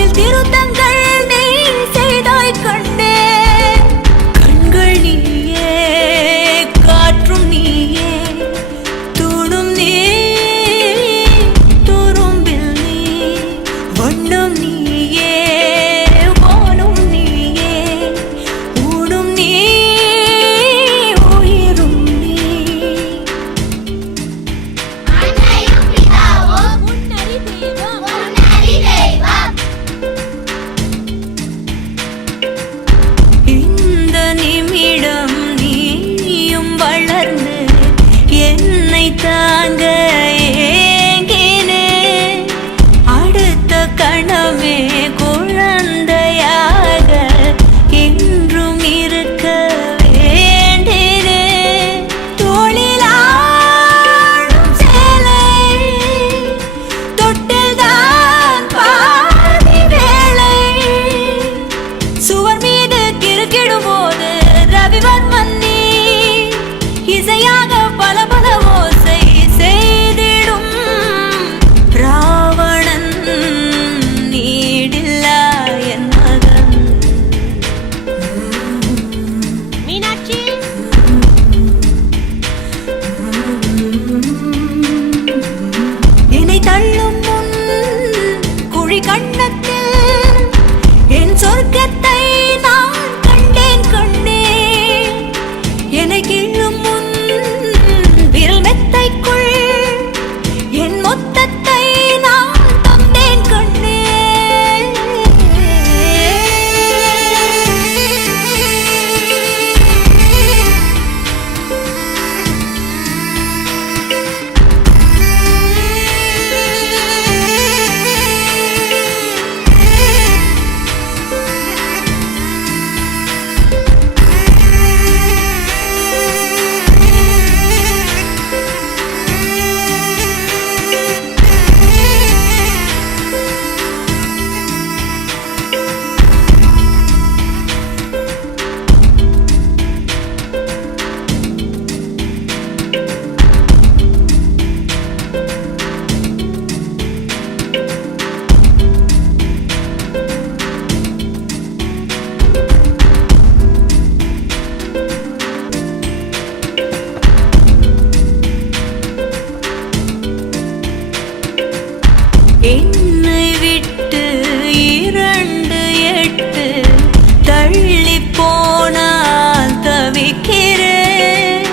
அதில் திருத்தங்கள் நீ செய்தாய் கண்ணே. கண்கள் நீயே, காற்றும் நீயே, தூணும் நீ, துரும்பில் நீ, வண்ணம் நீயே, வானும் நீயே, ஊடும் நீ, உயிரும் நீ. இந்த நிமிடம் நீயும் வளர்ந்து என்னை தாங்க ஏங்கினே. அடுத்த கணமே குழந்தையாக என்றும் இருக்க வேண்டினே. தோளிலாடும் சேலை தொட்டில்தான் பாதி வேளை. சுவர் மீது கிறுக்கிடும் போது ரவிவர்மன் நீ இசையாக பல பல ஓசை செய்திடும் ராவணன் நீடில்லா என் மகன். மீனாட்சி என்னை தள்ளும் முன் குழி கண்ணத்தில் என் சொர்க்கத்தை நான் கண்டேன் கண்ணே. என்னை கிள்ளும் முன் விரல் மெத்தைக்குள் என் மொத்தத்தை நான் தந்தேன் கண்ணே. என்னை விட்டு 2 தள்ளி போனால் தவிக்கிறேன்.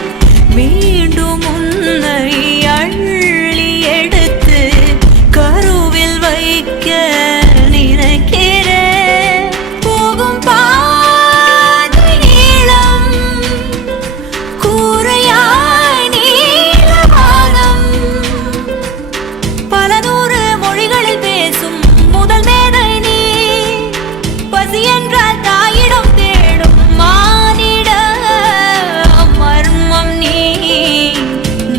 மீண்டும் உன்னை அள்ளி எடுத்து கருவில் வைக்க நினைக்கிறேன். போகும் பாதை நீளம், கூரையாய் நீலவானம், பல நூறு மொழிகளில் பேசும் முதல் மேதை நீ. பசி என்றால் தாயிடம் தேடும் மானிட மர்மம் நீ.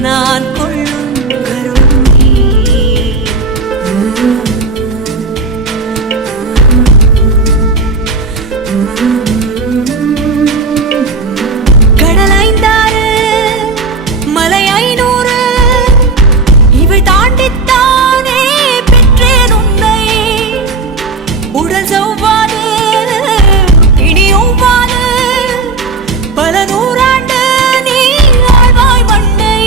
நான் கொள்ளும் கருணை நீ. கடல் 5 மலை 500 இவை தாண்டித்தானே பெற்றேன் உன்னை. உடல் செவ்வாது இனியொவ்வாது பல நூறாண்டு நீ ஆழ்வாய் மண்ணை.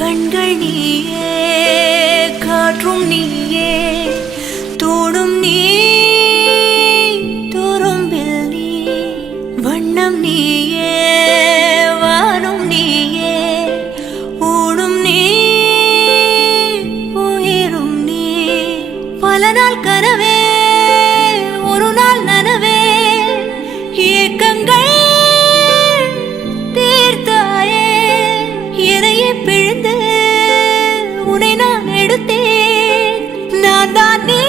கண்கள் நீயே, காற்றும் நீயே, தூணும் நீ, துரும்பில் நீ, வண்ணம் நீயே, வானும் நீயே, ஊடும் நீ, உயிரும் நீ. பல நாள் கனவே, ஒரு நாள் நனவே, ஏக்கங்கள் தீர்த்தாயே. என்னையே பிழிந்து உன்னை நான் எடுத்தேன். நான் தான் நீ.